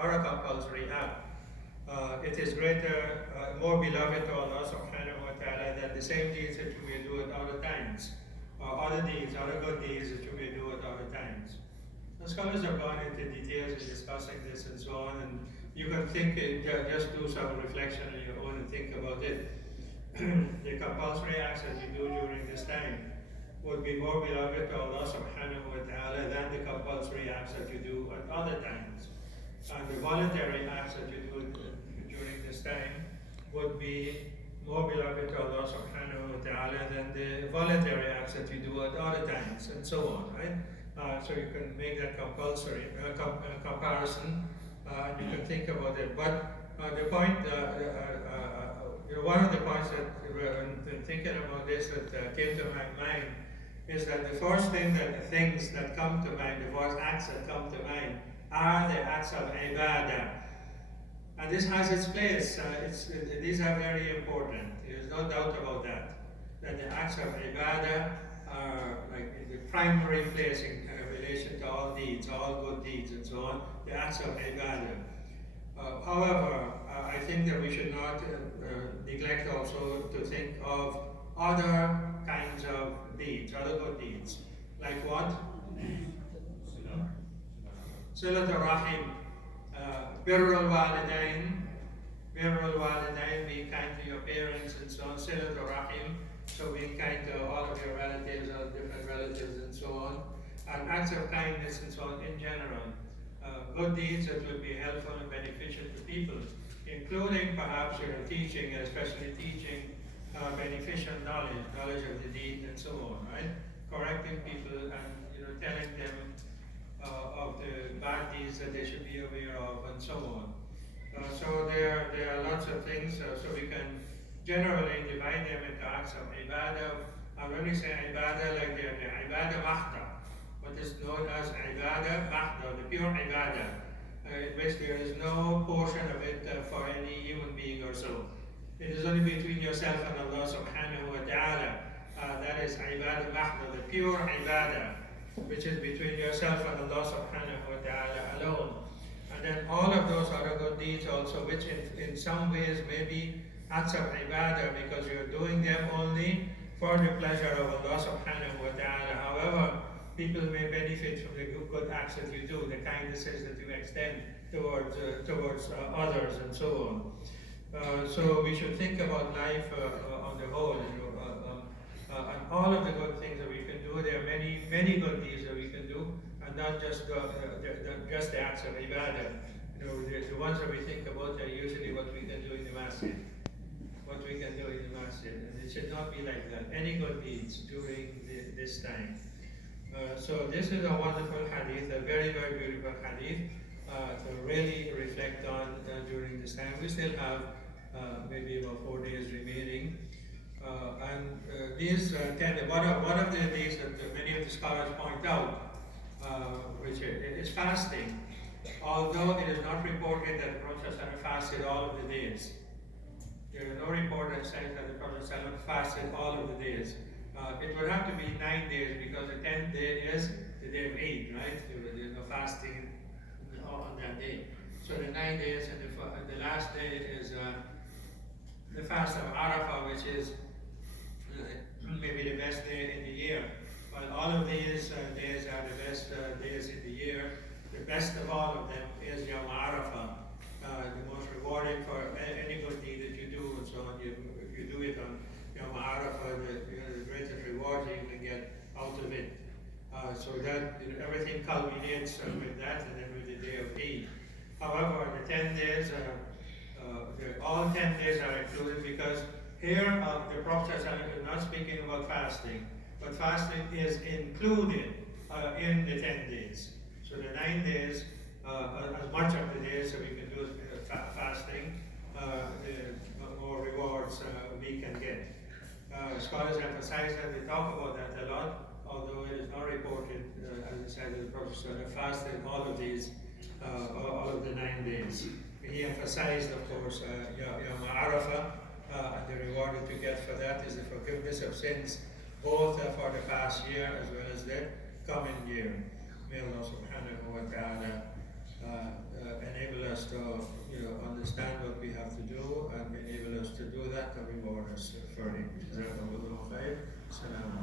are a compulsory act. It is greater, more beloved to Allah subhanahu wa ta'ala than the same deeds that you may do at other times, or other deeds, other good deeds that you may do at other times. The scholars have gone into details in discussing this and so on, and you can think, just do some reflection on your own and think about it. The compulsory acts that you do during this time would be more beloved to Allah subhanahu wa ta'ala than the compulsory acts that you do at other times. And the voluntary acts that you do during this time would be more beloved to Allah subhanahu wa ta'ala than the voluntary acts that you do at other times, and so on, right? So you can make that compulsory comparison, and you can think about it. But the point, one of the points that in thinking about this that came to my mind is that the first things that come to mind, the first acts that come to mind, are the acts of ibadah. And this has its place. These are very important. There's no doubt about that. That the acts of ibadah are like the primary place in relation to all deeds, all good deeds, and so on. The acts of ibadah. However, I think that we should not neglect also to think of other kinds of deeds, other good deeds. Like what? Silat al-Rahim, Birr al-Walidain, being kind to your parents and so on, Silat al-Rahim, so being kind to all of your relatives or different relatives and so on, and acts of kindness and so on in general. Good deeds that will be helpful and beneficial to people, including perhaps teaching, especially teaching beneficial knowledge of the deed and so on, right? Correcting people and telling them of the bad deeds that they should be aware of and so on. So there are lots of things, so we can generally divide them into acts of ibadah. And when we say ibadah, like the ibadah mahda, what is known as ibadah mahda, the pure ibadah, in which there is no portion of it for any human being or so. It is only between yourself and Allah subhanahu wa ta'ala. That is ibadah mahda, the pure ibadah, which is between yourself and Allah subhanahu wa ta'ala alone. And then all of those other good deeds also, which in some ways may be acts of ibadah because you're doing them only for the pleasure of Allah subhanahu wa ta'ala. However, people may benefit from the good acts that you do, the kindnesses that you extend towards others and so on. So we should think about life on the whole, and all of the good things that we can do. There are many good deeds that we can do, and not just the acts of ibadah. The ones that we think about are usually what we can do in the Masjid. And it should not be like that. Any good deeds during this time. So this is a wonderful hadith, a very, very beautiful hadith to really reflect on during this time. We still have maybe about 4 days remaining. These one of the things that many of the scholars point out, which is fasting. Although it is not reported that the Prophet fasted all of the days. There is no report that says that the Prophet fasted all of the days. It would have to be 9 days because the 10th day is the day of Eid, right? There is no fasting on that day. So the 9 days and the last day is the fast of Arafah, which is maybe the best day in the year. But all of these days are the best days in the year. The best of all of them is Yawm Arafah, the most rewarding for any good deed that you do and so on. If you do it on Yawm Arafah, the greatest reward you can get out of it. So that everything culminates with that and then with the day of Eid. However, the 10 days, all 10 days are included because here the Prophet is not speaking about fasting, but fasting is included in the 10 days. So the 9 days, as much of the days that we can do fasting, the more rewards we can get. Scholars emphasize that, they talk about that a lot, although it is not reported, as I said, the Prophet fasted all of these, all of the 9 days. He emphasized, of course, Yawm Arafah, and the reward that you get for that is the forgiveness of sins, both for the past year as well as the coming year. May Allah subhanahu wa ta'ala enable us us to, understand what we have to do and enable us to do that, and reward us for it. جزاكم الله خير. السلام